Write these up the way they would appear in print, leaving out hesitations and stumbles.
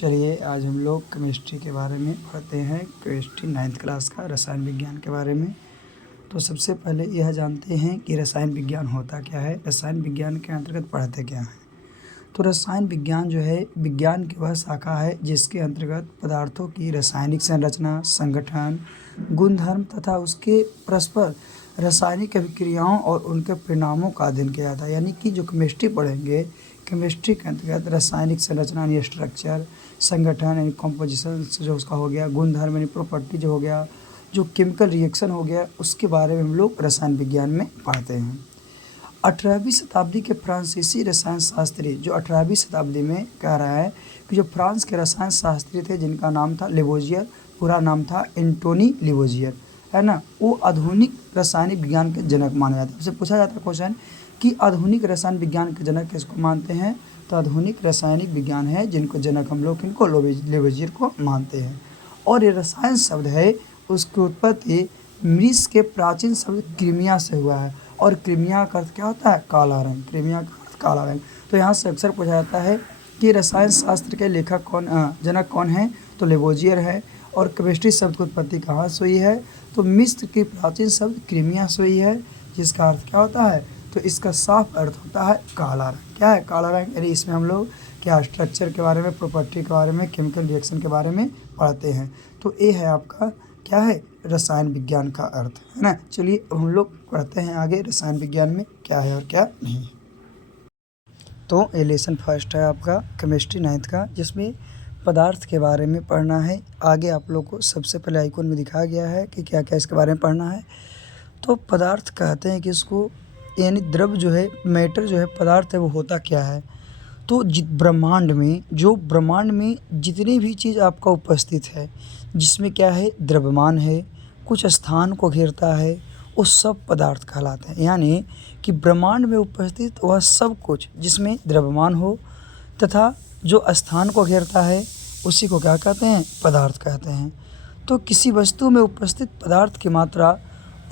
चलिए आज हम लोग केमिस्ट्री के बारे में पढ़ते हैं। केमिस्ट्री 9th क्लास का रसायन विज्ञान के बारे में। तो सबसे पहले यह जानते हैं कि रसायन विज्ञान होता क्या है, रसायन विज्ञान के अंतर्गत पढ़ते क्या हैं। तो रसायन विज्ञान जो है विज्ञान की वह शाखा है जिसके अंतर्गत पदार्थों की रासायनिक संरचना, संगठन, गुणधर्म तथा उसके परस्पर रासायनिक अभिक्रियाओं और उनके परिणामों का अध्ययन किया जाता है। यानी कि जो केमिस्ट्री पढ़ेंगे, केमिस्ट्री के अंतर्गत रासायनिक संरचना यानी स्ट्रक्चर, संगठन यानी कॉम्पोजिशन जो उसका हो गया, गुणधर्म यानी प्रॉपर्टी जो हो गया, जो केमिकल रिएक्शन हो गया, उसके बारे में हम लोग रसायन विज्ञान में पढ़ते हैं। 18वीं शताब्दी के फ्रांसीसी रसायन शास्त्री जो 18वीं शताब्दी में कह रहा है कि जो फ्रांस के रसायन शास्त्री थे जिनका नाम था लेवोजियर, पूरा नाम था एंटोनी लेवोजियर, है ना, वो आधुनिक रासायनिक विज्ञान के जनक माने जाते हैं। उससे पूछा जाता है क्वेश्चन कि आधुनिक रसायन विज्ञान के जनक किसको मानते हैं, तो आधुनिक रासायनिक विज्ञान है जिनको जनक हम लोग किनको लेवोजियर को मानते हैं। और ये रसायन शब्द है उसकी उत्पत्ति मिस्र के प्राचीन शब्द क्रीमिया से हुआ है। और क्रीमिया का अर्थ क्या होता है, काला रंग, क्रीमिया का अर्थ काला रंग। तो यहाँ से अक्सर पूछा जाता है कि रसायन शास्त्र के लेखक कौन, जनक कौन है, तो लेवोजियर है। और केमिस्ट्री शब्द की उत्पत्ति कहाँ से हुई है, तो मिस्र की प्राचीन शब्द क्रीमिया से हुई है, जिसका अर्थ क्या होता है, तो इसका साफ अर्थ होता है काला रंग। क्या है काला रंग, यानी इसमें हम लोग क्या स्ट्रक्चर के बारे में, प्रॉपर्टी के बारे में, केमिकल रिएक्शन के बारे में पढ़ते हैं। तो ये है आपका क्या है रसायन विज्ञान का अर्थ, है ना। चलिए अब हम लोग पढ़ते हैं आगे रसायन विज्ञान में क्या है और क्या नहीं। तो ये लेसन फर्स्ट है आपका केमिस्ट्री 9th का, जिसमें पदार्थ के बारे में पढ़ना है। आगे आप लोग को सबसे पहले आइकॉन में दिखाया गया है कि क्या क्या इसके बारे में पढ़ना है। तो पदार्थ कहते हैं कि इसको, यानी द्रव्य जो है, मैटर जो है, पदार्थ है, वो होता क्या है। तो ब्रह्मांड में जितनी भी चीज़ आपका उपस्थित है जिसमें क्या है द्रव्यमान है, कुछ स्थान को घेरता है, वो सब पदार्थ कहलाते हैं। यानी कि ब्रह्मांड में उपस्थित वह सब कुछ जिसमें द्रव्यमान हो तथा जो स्थान को घेरता है उसी को क्या कहते हैं, पदार्थ कहते हैं। तो किसी वस्तु में उपस्थित पदार्थ की मात्रा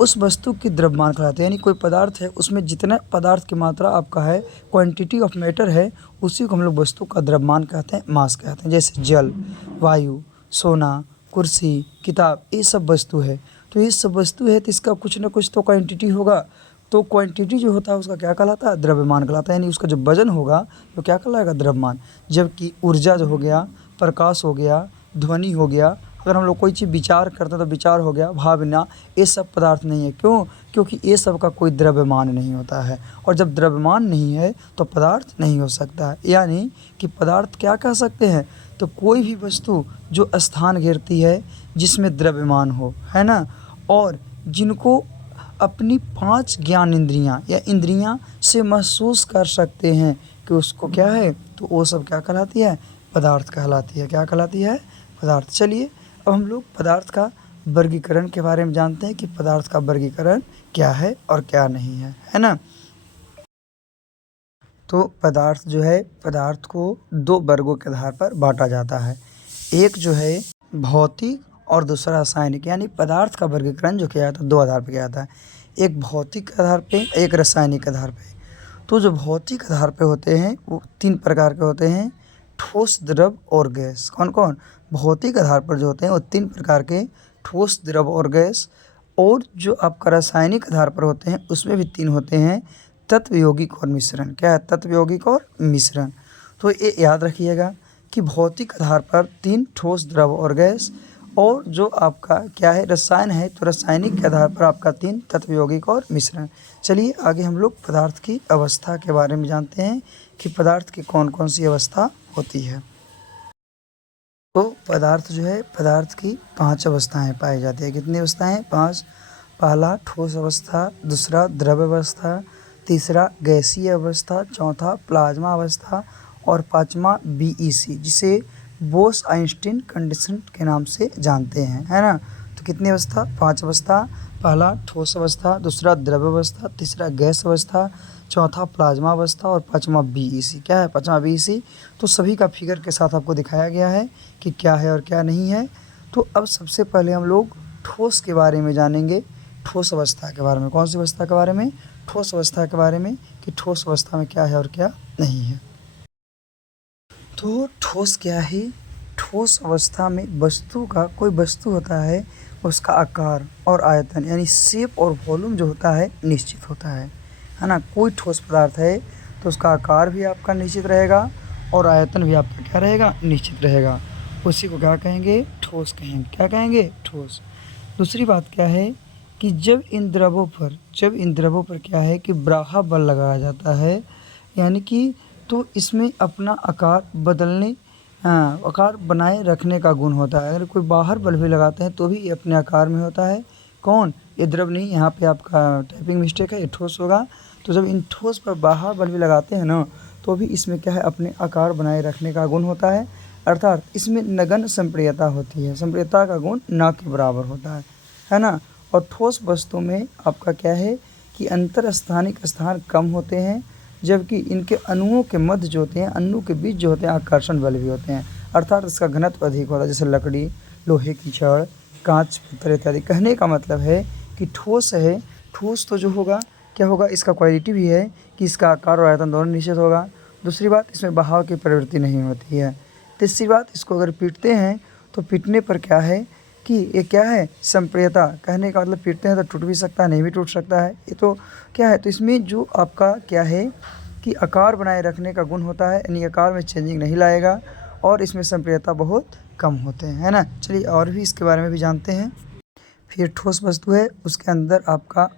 उस वस्तु की द्रव्यमान कहलाते हैं। यानी कोई पदार्थ है उसमें जितना पदार्थ की मात्रा आपका है, क्वांटिटी ऑफ मैटर है, उसी को हम लोग वस्तु का द्रव्यमान कहते हैं, मास कहते हैं। जैसे जल, वायु, सोना, कुर्सी, किताब, ये सब वस्तु है। तो ये सब वस्तु है तो इसका कुछ ना कुछ तो क्वांटिटी होगा। तो क्वांटिटी जो होता है उसका क्या कहलाता है, द्रव्यमान कहलाता है। यानी उसका जो वजन होगा तो क्या कहलाएगा, द्रव्यमान। जबकि ऊर्जा जो हो गया, प्रकाश हो गया, ध्वनि हो गया, अगर हम लोग कोई चीज़ विचार करते हैं तो विचार हो गया, भावना, ये सब पदार्थ नहीं है। क्यों, क्योंकि ये सब का कोई द्रव्यमान नहीं होता है। और जब द्रव्यमान नहीं है तो पदार्थ नहीं हो सकता है। यानी कि पदार्थ क्या कह सकते हैं, तो कोई भी वस्तु जो स्थान घेरती है जिसमें द्रव्यमान हो, है ना, और जिनको अपनी 5 ज्ञान इंद्रियां या इंद्रियां से महसूस कर सकते हैं कि उसको क्या है, तो वो सब क्या कहलाती है, पदार्थ कहलाती है। क्या कहलाती है, पदार्थ। चलिए अब हम लोग पदार्थ का वर्गीकरण के बारे में जानते हैं कि पदार्थ का वर्गीकरण क्या है और क्या नहीं है ना। तो पदार्थ जो है, पदार्थ को 2 वर्गों के आधार पर बांटा जाता है। एक जो है भौतिक और दूसरा रासायनिक। यानी पदार्थ का वर्गीकरण जो किया जाता है 2 आधार पर किया जाता है, एक भौतिक आधार पे, एक रासायनिक आधार पे। तो जो भौतिक आधार पे होते हैं वो 3 प्रकार के होते हैं, ठोस, द्रव और गैस। कौन कौन, भौतिक आधार पर जो होते हैं वो 3 प्रकार के, ठोस, द्रव और गैस। और जो आपका रासायनिक आधार पर होते हैं उसमें भी 3 होते हैं, तत्व, यौगिक और मिश्रण। क्या है, तत्व, यौगिक और मिश्रण। तो ये याद रखिएगा कि भौतिक आधार पर 3, ठोस, द्रव और गैस। और जो आपका क्या है रसायन है, तो रासायनिक के आधार पर आपका 3, तत्व, यौगिक और मिश्रण। चलिए आगे हम लोग पदार्थ की अवस्था के बारे में जानते हैं कि पदार्थ की कौन कौन सी अवस्था होती है। तो पदार्थ जो है, पदार्थ की 5 अवस्थाएं पाई जाती है। कितनी अवस्थाएं, 5। पहला ठोस अवस्था, दूसरा द्रव अवस्था, तीसरा गैसीय अवस्था, चौथा प्लाज्मा अवस्था और 5वां BEC, जिसे बोस आइंस्टीन कंडीशन के नाम से जानते हैं, है ना। तो कितनी अवस्था, 5 अवस्था। पहला ठोस अवस्था, दूसरा द्रव अवस्था, तीसरा गैस अवस्था, चौथा प्लाज्मा अवस्था और 5वां BEC। क्या है 5वां BEC, तो सभी का फिगर के साथ आपको दिखाया गया है कि क्या है और क्या नहीं है। तो अब सबसे पहले हम लोग ठोस के बारे में जानेंगे, ठोस अवस्था के बारे में। कौन सी अवस्था के बारे में, ठोस अवस्था के बारे में, कि ठोस अवस्था में क्या है और क्या नहीं है। तो ठोस क्या है, ठोस अवस्था में वस्तु का कोई वस्तु होता है, उसका आकार और आयतन यानी शेप और वॉल्यूम जो होता है निश्चित होता है ना। कोई ठोस पदार्थ है तो उसका आकार भी आपका निश्चित रहेगा और आयतन भी आपका क्या रहेगा, निश्चित रहेगा। उसी को क्या कहेंगे, ठोस कहेंगे। क्या कहेंगे, ठोस। दूसरी बात क्या है कि जब इन द्रवों पर क्या है कि ब्राहा बल लगाया जाता है, यानी कि तो इसमें अपना आकार बदलने आकार बनाए रखने का गुण होता है। अगर कोई बाहर बल भी लगाते हैं तो भी ये अपने आकार में होता है। कौन, ये द्रव नहीं, यहाँ पे आपका टाइपिंग मिस्टेक है, ये ठोस होगा। तो जब इन ठोस पर बाहर बल भी लगाते हैं ना, तो भी इसमें क्या है, अपने आकार बनाए रखने का गुण होता है। अर्थात इसमें नगण्य संप्रियता होती है, संप्रियता का गुण न के बराबर होता है ना। और ठोस वस्तु में आपका क्या है कि अंतर स्थानिक स्थान कम होते हैं, जबकि इनके अणुओं के मध्य जो होते हैं, अणु के बीच जो होते हैं आकर्षण बल भी होते हैं। अर्थात इसका घनत्व अधिक होता है, जैसे लकड़ी, लोहे की छड़, कांच, पत्थर इत्यादि। कहने का मतलब है कि ठोस है, ठोस तो जो होगा क्या होगा, इसका क्वालिटी भी है कि इसका आकार और आयतन दोनों निश्चित होगा। दूसरी बात, इसमें बहाव की प्रवृत्ति नहीं होती है। तीसरी बात, इसको अगर पीटते हैं तो पीटने पर क्या है कि ये क्या है, संप्रियता। कहने का मतलब पीटते हैं तो टूट भी सकता है, नहीं भी टूट सकता है। ये तो क्या है, तो इसमें जो आपका क्या है कि आकार बनाए रखने का गुण होता है, यानी आकार में चेंजिंग नहीं लाएगा, और इसमें संप्रियता बहुत कम होते हैं, है ना। चलिए और भी इसके बारे में भी जानते हैं। फिर ठोस वस्तु है, उसके अंदर आपका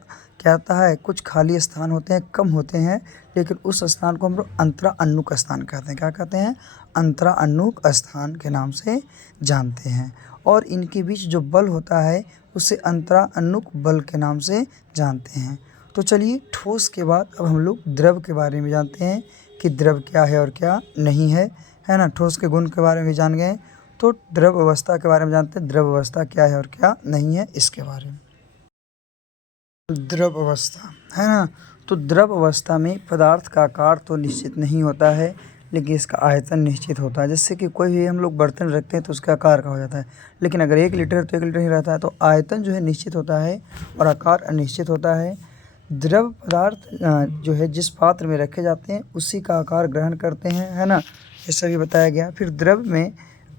क्या आता है, कुछ खाली स्थान होते हैं, कम होते हैं, लेकिन उस स्थान को हम लोग अंतरा अण्णुक स्थान कहते हैं। क्या कहते हैं, अंतरा अण्णुक स्थान के नाम से जानते हैं। और इनके बीच जो बल होता है उसे अंतरा अण्णुक बल के नाम से जानते हैं। तो चलिए ठोस के बाद अब हम लोग द्रव के बारे में जानते हैं कि द्रव क्या है और क्या नहीं है ना। ठोस के गुण के बारे में जान गए, तो द्रव अवस्था के बारे में जानते हैं, द्रव अवस्था क्या है और क्या नहीं है इसके बारे में। द्रव अवस्था है ना, तो द्रव अवस्था में पदार्थ का आकार तो निश्चित नहीं होता है, लेकिन इसका आयतन निश्चित होता है। जैसे कि कोई भी हम लोग बर्तन रखते हैं तो उसका आकार का हो जाता है, लेकिन अगर 1 लीटर तो 1 लीटर ही रहता है, तो आयतन जो है निश्चित होता है और आकार अनिश्चित होता है। द्रव पदार्थ जो है जिस पात्र में रखे जाते हैं उसी का आकार ग्रहण करते हैं, है ना, ऐसा भी बताया गया। फिर द्रव में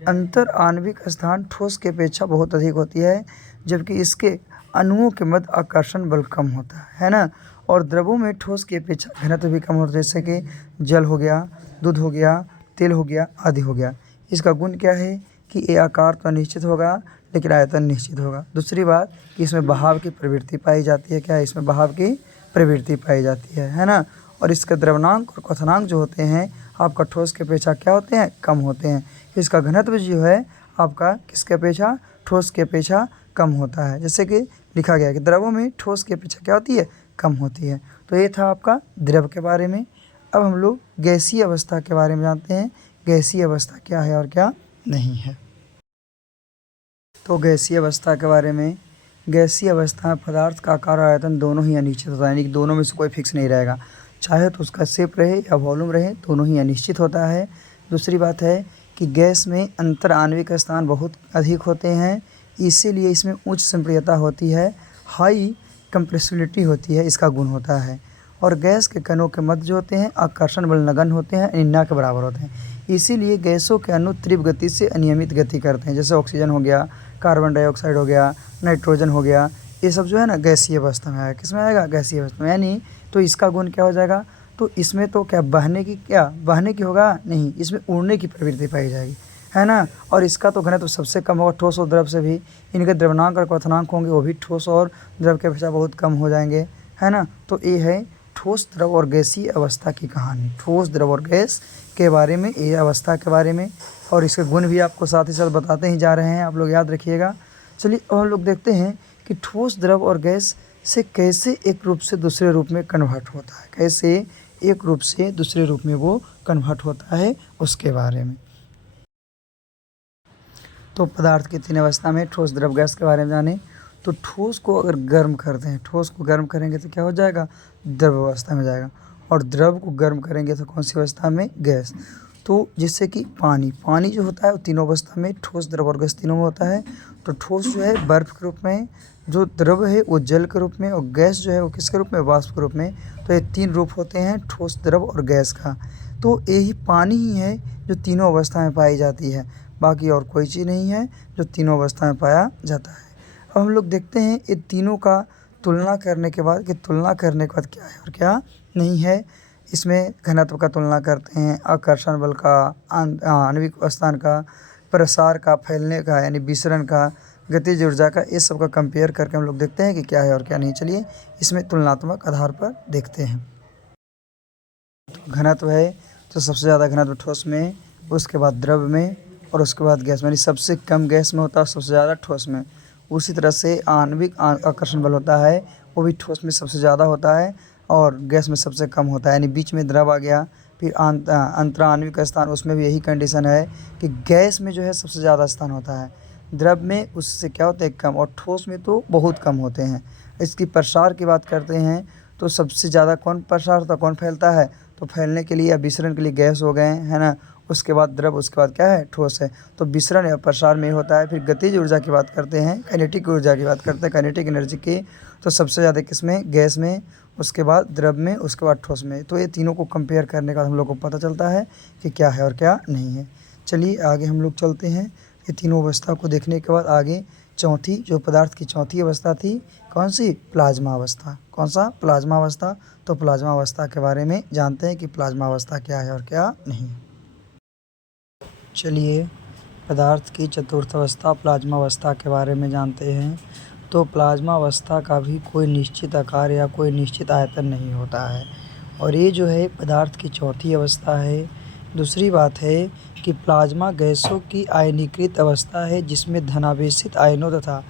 अंतर आणविक स्थान ठोस की अपेक्षा बहुत अधिक होती है, जबकि इसके अणुओं के मध्य आकर्षण बल कम होता है ना। और द्रवों में ठोस की अपेक्षा घनत्व भी कम होता है, जैसे कि जल हो गया, दूध हो गया, तेल हो गया आदि हो गया। इसका गुण क्या है कि ये आकार तो अनिश्चित होगा लेकिन आयतन निश्चित होगा। दूसरी बात कि इसमें बहाव की प्रवृत्ति पाई जाती है। क्या है, इसमें बहाव की प्रवृत्ति पाई जाती है ना। और इसका द्रवणांक और क्वथनांक जो होते हैं आपका ठोस की अपेक्षा क्या होते हैं, कम होते हैं। इसका घनत्व जो है आपका किसके अपेक्षा, ठोस की अपेक्षा कम होता है। जैसे कि लिखा गया है कि द्रवों में ठोस की अपेक्षा क्या होती है, कम होती है। तो ये था आपका द्रव के बारे में। अब हम लोग गैसीय अवस्था के बारे में जानते हैं, गैसीय अवस्था क्या है और क्या नहीं है। तो गैसीय अवस्था के बारे में, गैसीय अवस्था में पदार्थ का आकार और आयतन दोनों ही अनिश्चित होता है, यानी कि दोनों में से कोई फिक्स नहीं रहेगा, चाहे तो उसका शेप रहे या वॉल्यूम रहे, दोनों ही अनिश्चित होता है। दूसरी बात है कि गैस में अंतर आणविक स्थान बहुत अधिक होते हैं, इसीलिए इसमें उच्च संप्रियता होती है, हाई कंप्रेसिबिलिटी होती है, इसका गुण होता है। और गैस के कणों के मध्य जो होते हैं आकर्षण बल नगण्य होते हैं, न के बराबर होते हैं, इसीलिए गैसों के अणु तीव्र गति से अनियमित गति करते हैं। जैसे ऑक्सीजन हो गया, कार्बन डाइऑक्साइड हो गया, नाइट्रोजन हो गया, ये सब जो है ना गैसीय अवस्था में आएगा। किस में आएगा, गैसीय अवस्था में। यानी तो इसका गुण क्या हो जाएगा, तो इसमें तो क्या बहने की होगा नहीं, इसमें उड़ने की प्रवृत्ति पाई जाएगी, है ना। और इसका तो घनत्व सबसे कम होगा ठोस और द्रव से भी। इनके द्रवणांक और क्वथनांक होंगे वो भी ठोस और द्रव के अपेक्षा बहुत कम हो जाएंगे, है ना। तो ये है ठोस, द्रव और गैसीय अवस्था की कहानी, ठोस, द्रव और गैस के बारे में, ये अवस्था के बारे में। और इसके गुण भी आपको साथ ही साथ बताते ही जा रहे हैं, आप लोग याद रखिएगा। चलिए और हम लोग देखते हैं कि ठोस, द्रव और गैस से कैसे एक रूप से दूसरे रूप में कन्वर्ट होता है, कैसे एक रूप से दूसरे रूप में वो कन्वर्ट होता है, उसके बारे में। तो पदार्थ की 3 अवस्था में ठोस, द्रव, गैस के बारे में जाने। तो ठोस को अगर गर्म करते हैं, ठोस को गर्म करेंगे तो क्या हो जाएगा, द्रव अवस्था में जाएगा। और द्रव को गर्म करेंगे तो कौन सी अवस्था में, गैस। तो जिससे कि पानी जो होता है वो तीनों अवस्था में, ठोस, द्रव और गैस तीनों में होता है। तो ठोस जो है बर्फ़ के रूप में, जो द्रव है वो जल के रूप में, और गैस जो है वो किसके रूप में, वाष्प के रूप में। तो ये 3 रूप होते हैं ठोस, द्रव और गैस का। तो यही पानी ही है जो तीनों अवस्था में पाई जाती है। बाकी और कोई चीज़ नहीं है जो तीनों अवस्था में पाया जाता है। अब हम लोग देखते हैं ये तीनों का तुलना करने के बाद क्या है और क्या नहीं है। इसमें घनत्व का तुलना करते हैं, आकर्षण बल का, आणविक स्थान का, प्रसार का, फैलने का यानी विसरण का, गतिज ऊर्जा का, इस सब का कंपेयर करके हम लोग देखते हैं कि क्या है और क्या नहीं। चलिए इसमें तुलनात्मक आधार पर देखते हैं। तो घनत्व है तो सबसे ज़्यादा घनत्व ठोस में, उसके बाद द्रव में और उसके बाद गैस में, यानी सबसे कम गैस में होता है, सबसे ज़्यादा ठोस में। उसी तरह से आणविक आकर्षण बल होता है, वो भी ठोस में सबसे ज़्यादा होता है और गैस में सबसे कम होता है, यानी बीच में द्रव आ गया। फिर अंतराण्विक स्थान, उसमें भी यही कंडीशन है कि गैस में जो है सबसे ज़्यादा स्थान होता है, द्रव में उससे क्या होता है कम, और ठोस में तो बहुत कम होते हैं। इसकी प्रसार की बात करते हैं तो सबसे ज़्यादा कौन प्रसार होता है, कौन फैलता है, तो फैलने के लिए या विसरण के लिए गैस हो गए, है ना। उसके बाद द्रव, उसके बाद क्या है, ठोस है। तो विसरण या प्रसार में होता है। फिर गतिज ऊर्जा की बात करते हैं, काइनेटिक ऊर्जा की बात करते हैं, काइनेटिक एनर्जी की, तो सबसे ज़्यादा किसमें, गैस में, उसके बाद द्रव में, उसके बाद ठोस में। तो ये तीनों को कंपेयर करने का हम लोग को पता चलता है कि क्या है और क्या नहीं है। चलिए आगे हम लोग चलते हैं। ये तीनों अवस्था को देखने के बाद आगे चौथी, जो पदार्थ की चौथी अवस्था थी, कौन सी, प्लाज्मा अवस्था। कौन सा, प्लाज्मा अवस्था। तो प्लाज्मा अवस्था के बारे में जानते हैं कि प्लाज्मा अवस्था क्या है और क्या नहीं। चलिए पदार्थ की चतुर्थ अवस्था प्लाज्मा अवस्था के बारे में जानते हैं। तो प्लाज्मा अवस्था का भी कोई निश्चित आकार या कोई निश्चित आयतन नहीं होता है, और ये जो है पदार्थ की चौथी अवस्था है। दूसरी बात है कि प्लाज्मा गैसों की आयनीकृत अवस्था है, जिसमें धनावेशित आयनों तथा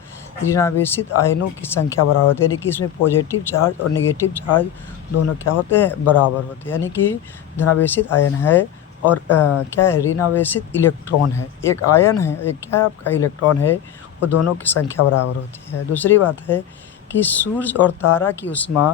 ऋणावेशित आयनों की संख्या बराबर होती है, यानी कि इसमें पॉजिटिव चार्ज और नेगेटिव चार्ज दोनों क्या होते हैं, बराबर होते हैं। यानी कि धनावेशित आयन है और क्या है, ऋणावेशित इलेक्ट्रॉन है। एक आयन है, एक क्या है आपका इलेक्ट्रॉन है, वो दोनों की संख्या बराबर होती है। दूसरी बात है कि सूर्य और तारा की ऊष्मा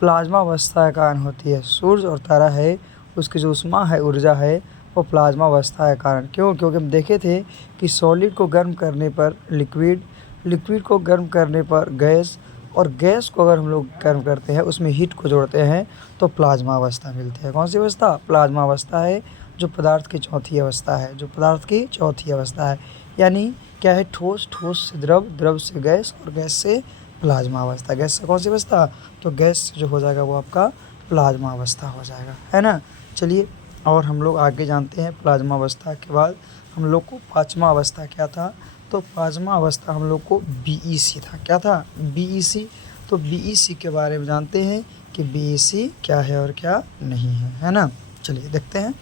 प्लाज्मा अवस्था का कारण होती है। सूर्य और तारा है, उसकी जो ऊष्मा है, ऊर्जा है, वो प्लाज्मा अवस्था के कारण। क्यों, क्योंकि हम देखे थे कि सॉलिड को गर्म करने पर लिक्विड, लिक्विड को गर्म करने पर गैस, और गैस को अगर हम लोग गर्म करते हैं, उसमें हीट को जोड़ते हैं, तो प्लाज्मा अवस्था मिलती है। कौन सी अवस्था, प्लाज्मा अवस्था है, जो पदार्थ की चौथी अवस्था है, जो पदार्थ की चौथी अवस्था है। यानी क्या है, ठोस, ठोस से द्रव, द्रव से गैस और गैस से प्लाज्मा अवस्था। गैस से कौन सी अवस्था, तो गैस जो हो जाएगा वो आपका प्लाज्मा अवस्था हो जाएगा, है ना। चलिए और हम लोग आगे जानते हैं। प्लाज्मा अवस्था के बाद हम लोग को पाँचवा अवस्था क्या था, तो पाँचवा अवस्था हम लोग को बीईसी था। क्या था, बीईसी। तो बीईसी के बारे में जानते हैं कि बीईसी क्या है और क्या नहीं है ना। चलिए देखते हैं।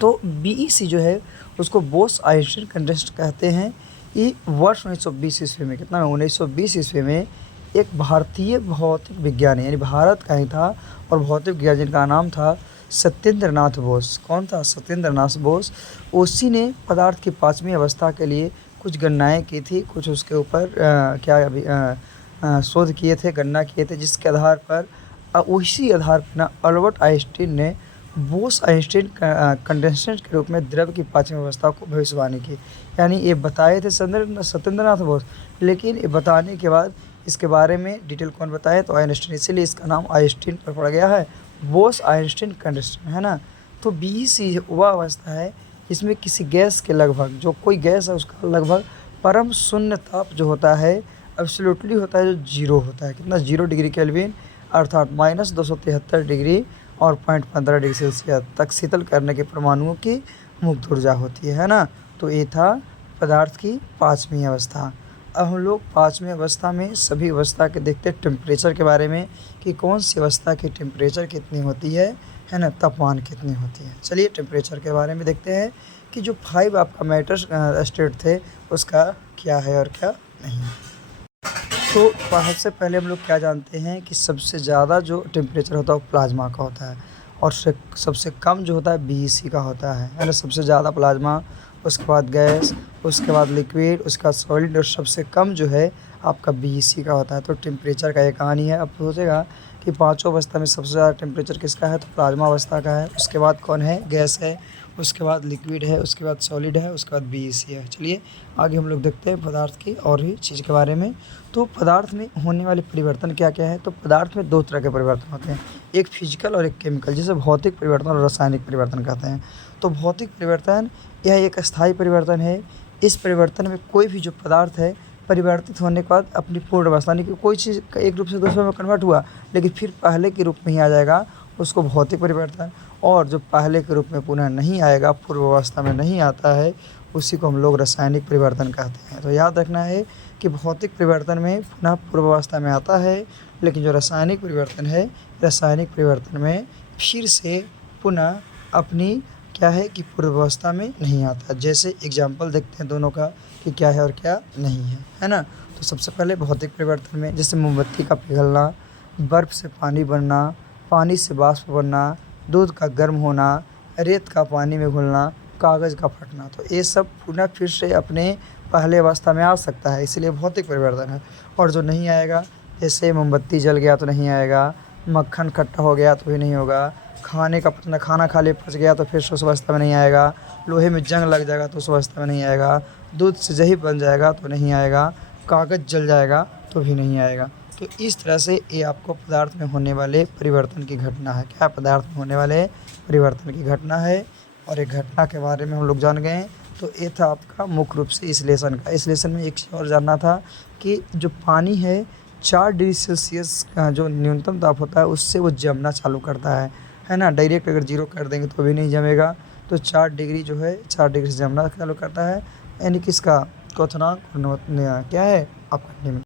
तो बीईसी जो है उसको बोस आइंस्टीन कंडेंस्ड कहते हैं। ये वर्ष 1920 ईस्वी में, कितना, 1920 ईस्वी में एक भारतीय भौतिक विज्ञानी, यानी भारत का ही था, और भौतिक विज्ञानी जिनका नाम था सत्येंद्र नाथ बोस। कौन था, सत्येंद्र नाथ बोस। उसी ने पदार्थ की पाँचवीं अवस्था के लिए कुछ गणनाएँ की थी, कुछ उसके ऊपर शोध किए थे, गणना किए थे, जिसके आधार पर उसी आधार पर ना अल्बर्ट आइंस्टीन ने बोस आइंस्टीन कंडेंसेट के रूप में द्रव की पाँचवीं अवस्था को भविष्यवाणी की। यानी ये बताए थे सत्येंद्र नाथ बोस, लेकिन ये बताने के बाद इसके बारे में डिटेल कौन बताए, तो आइंस्टीन, इसीलिए इसका नाम आइंस्टीन पर पड़ गया है, बोस आइंस्टीन कंडेंसेट, है ना। तो बीईसी वह अवस्था है जिसमें किसी गैस के लगभग, जो कोई गैस है उसका लगभग परम शून्य ताप जो होता है, एब्सोल्युटली होता है, जो जीरो होता है। कितना, 0 डिग्री केल्विन, अर्थात -273 डिग्री और 0.15 डिग्री सेल्सियस तक शीतल करने के परमाणुओं की मुक्त ऊर्जा होती है ना। तो ये था पदार्थ की पाँचवीं अवस्था। अब हम लोग पाँचवीं अवस्था में सभी अवस्था के देखते हैं टेम्परेचर के बारे में, कि कौन सी अवस्था की टेम्परेचर कितनी होती है ना, तापमान कितनी होती है। चलिए टेम्परेचर के बारे में देखते हैं कि जो 5 आपका मैटर स्टेट थे उसका क्या है और क्या नहीं। तो सबसे पहले हम लोग क्या जानते हैं कि सबसे ज़्यादा जो टेम्परेचर होता है वो प्लाज्मा का होता है, और सबसे कम जो होता है बीईसी का होता है ना। सबसे ज़्यादा प्लाज्मा, उसके बाद गैस, उसके बाद लिक्विड, उसके बाद सॉलिड, और सबसे कम जो है आपका बीईसी का होता है। तो टेम्परेचर का ये कहानी है। अब सोचेगा कि पाँचों अवस्था में सबसे ज़्यादा टेम्परेचर किसका है, तो प्लाज्मा अवस्था का है। उसके बाद कौन है, गैस है, उसके बाद लिक्विड है, उसके बाद सॉलिड है, उसके बाद बीईसी है। चलिए आगे हम लोग देखते हैं पदार्थ की और भी चीज़ के बारे में। तो पदार्थ में होने वाले परिवर्तन क्या क्या है, तो पदार्थ में 2 तरह के परिवर्तन होते हैं, एक फिजिकल और एक केमिकल, जिसे भौतिक परिवर्तन और रासायनिक परिवर्तन कहते हैं। तो भौतिक परिवर्तन यह एक स्थायी परिवर्तन है। इस परिवर्तन में कोई भी जो पदार्थ है परिवर्तित होने के बाद अपनी पूर्ण अवस्था, यानी कि कोई चीज़ एक रूप से दूसरे में कन्वर्ट हुआ लेकिन फिर पहले के रूप में ही आ जाएगा, उसको भौतिक परिवर्तन। और जो पहले के रूप में पुनः नहीं आएगा, पूर्व अवस्था में नहीं आता है, उसी को हम लोग रासायनिक परिवर्तन कहते हैं। तो याद रखना है कि भौतिक परिवर्तन में पुनः पूर्व अवस्था में आता है, लेकिन जो रासायनिक परिवर्तन है, रासायनिक परिवर्तन में फिर से पुनः अपनी क्या है कि पूर्व अवस्था में नहीं आता। जैसे एग्जाम्पल देखते हैं दोनों का कि क्या है और क्या नहीं है ना। तो सबसे पहले भौतिक परिवर्तन में जैसे मोमबत्ती का पिघलना, बर्फ़ से पानी बनना, पानी से वाष्प बनना, दूध का गर्म होना, रेत का पानी में घुलना, कागज़ का फटना, तो ये सब पुनः फिर से अपने पहले अवस्था में आ सकता है, इसलिए भौतिक परिवर्तन है। और जो नहीं आएगा, जैसे मोमबत्ती जल गया तो नहीं आएगा, मक्खन खट्टा हो गया तो भी नहीं होगा, खाने का पचना, खाना खा लिए पच गया तो फिर से उस अवस्था में नहीं आएगा, लोहे में जंग लग जाएगा तो उस अवस्था में नहीं आएगा, दूध से दही बन जाएगा तो नहीं आएगा, कागज़ जल जाएगा तो भी नहीं आएगा। तो इस तरह से ये आपको पदार्थ में होने वाले परिवर्तन की घटना है। क्या पदार्थ में होने वाले परिवर्तन की घटना है, और एक घटना के बारे में हम लोग जान गए। तो ये था आपका मुख्य रूप से इस लेसन का। इस लेसन में एक चीज़ और जानना था कि जो पानी है 4 डिग्री सेल्सियस का जो न्यूनतम ताप होता है उससे वो जमना चालू करता है ना। डायरेक्ट अगर 0 कर देंगे तो भी नहीं जमेगा। तो 4 डिग्री जो है 4 डिग्री से जमना चालू करता है, यानी कि इसका क्वथनांक क्या है आपका